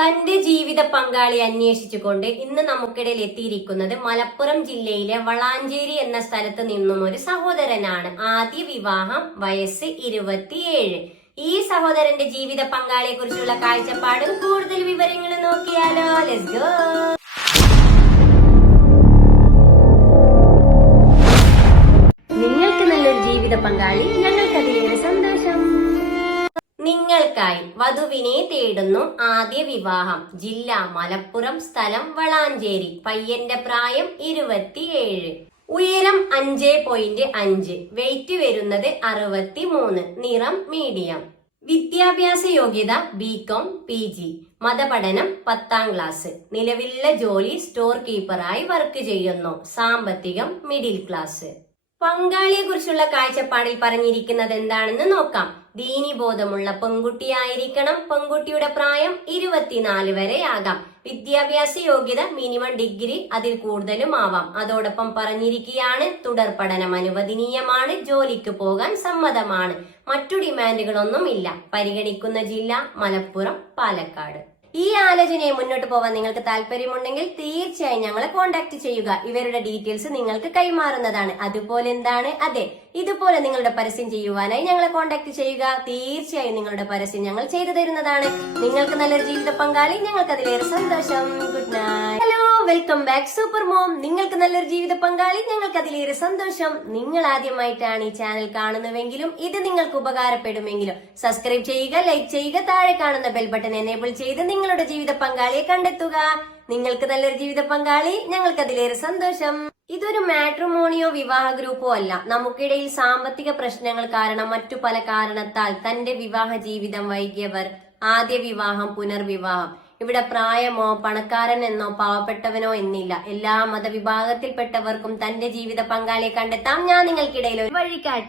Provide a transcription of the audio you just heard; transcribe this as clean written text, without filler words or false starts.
തന്റെ ജീവിത പങ്കാളി അന്വേഷിച്ചുകൊണ്ട് ഇന്ന് നമുക്കിടയിൽ എത്തിയിരിക്കുന്നത് മലപ്പുറം ജില്ലയിലെ വളാഞ്ചേരി എന്ന സ്ഥലത്ത് നിന്നും ഒരു സഹോദരനാണ്. ആദ്യ വിവാഹം, വയസ്സ് 27. ഈ സഹോദരന്റെ ജീവിത പങ്കാളിയെ കുറിച്ചുള്ള കാഴ്ചപ്പാടും കൂടുതൽ വിവരങ്ങളും നോക്കിയാലോ. Let's go. നിങ്ങൾക്ക് നല്ലൊരു ജീവിത പങ്കാളി, ഞങ്ങൾക്കതിലേറെ സന്തോഷം. നിങ്ങൾക്കായി വധുവിനെ തേടുന്നു. ആദ്യ വിവാഹം, ജില്ല മലപ്പുറം, സ്ഥലം വളാഞ്ചേരി, പയ്യന്റെ പ്രായം 27, ഉയരം 5.5, വെയിറ്റ് വരുന്നത് 63, നിറം മീഡിയം, വിദ്യാഭ്യാസ യോഗ്യത ബികോം PG, മതപഠനം 10ാം ക്ലാസ്, നിലവിലുള്ള ജോലി സ്റ്റോർ കീപ്പറായി വർക്ക് ചെയ്യുന്നു, സാമ്പത്തികം മിഡിൽ ക്ലാസ്. പങ്കാളിയെ കുറിച്ചുള്ള കാഴ്ചപ്പാടിൽ പറഞ്ഞിരിക്കുന്നത് എന്താണെന്ന് നോക്കാം. ദീനീബോധമുള്ള പെൺകുട്ടിയായിരിക്കണം. പെൺകുട്ടിയുടെ പ്രായം 24 വരെ ആകാം. വിദ്യാഭ്യാസ യോഗ്യത മിനിമം ഡിഗ്രി, അതിൽ കൂടുതലും ആവാം. അതോടൊപ്പം പറഞ്ഞിരിക്കുകയാണ് തുടർ പഠനം അനുവദനീയമാണ്, ജോലിക്ക് പോകാൻ സമ്മതമാണ്, മറ്റു ഡിമാൻഡുകളൊന്നും ഇല്ല. പരിഗണിക്കുന്ന ജില്ല മലപ്പുറം, പാലക്കാട്. ഈ ആലോചനയെ മുന്നോട്ട് പോകാൻ നിങ്ങൾക്ക് താല്പര്യമുണ്ടെങ്കിൽ തീർച്ചയായും ഞങ്ങളെ കോൺടാക്ട് ചെയ്യുക. ഇവരുടെ ഡീറ്റെയിൽസ് നിങ്ങൾക്ക് കൈമാറുന്നതാണ്. അതുപോലെ എന്താണ്, അതെ, ഇതുപോലെ നിങ്ങളുടെ പരസ്യം ചെയ്യുവാനായി ഞങ്ങളെ കോൺടാക്ട് ചെയ്യുക. തീർച്ചയായും നിങ്ങളുടെ പരസ്യം ഞങ്ങൾ ചെയ്തു തരുന്നതാണ്. നിങ്ങൾക്ക് നല്ലൊരു ജീവിത പങ്കാളി, ഞങ്ങൾക്ക് അതിലേറെ സന്തോഷം. Good night. Hello, welcome back super mom. നിങ്ങൾക്ക് നല്ലൊരു ജീവിത പങ്കാളി, ഞങ്ങൾക്ക് അതിലേറെ സന്തോഷം. നിങ്ങൾ ആദ്യമായിട്ടാണ് ഈ ചാനൽ കാണുന്നുവെങ്കിലും ഇത് നിങ്ങൾക്ക് ഉപകാരപ്പെടുമെങ്കിലും സബ്സ്ക്രൈബ് ചെയ്യുക, ലൈക്ക് ചെയ്യുക, താഴെ കാണുന്ന ബെൽ ബട്ടൺ എനേബിൾ ചെയ്ത് നിങ്ങളുടെ ജീവിത പങ്കാളിയെ കണ്ടെത്തുക. നിങ്ങൾക്ക് നല്ലൊരു ജീവിത പങ്കാളി, ഞങ്ങൾക്ക് അതിലേറെ സന്തോഷം. ഇതൊരു മാട്രിമോണിയോ വിവാഹ ഗ്രൂപ്പോ അല്ല. നമുക്കിടയിൽ സാമ്പത്തിക പ്രശ്നങ്ങൾ കാരണം മറ്റു പല കാരണത്താൽ തന്റെ വിവാഹ ജീവിതം വൈകിയവർ, ആദ്യ വിവാഹം, പുനർവിവാഹം. ഇവിടെ പ്രായമോ പണക്കാരൻ എന്നോ പാവപ്പെട്ടവനോ എന്നില്ല. എല്ലാ മതവിഭാഗത്തിൽപ്പെട്ടവർക്കും തന്റെ ജീവിത പങ്കാളിയെ കണ്ടെത്താം. ഞാൻ നിങ്ങൾക്കിടയിൽ ഒരു വഴികാട്ടി.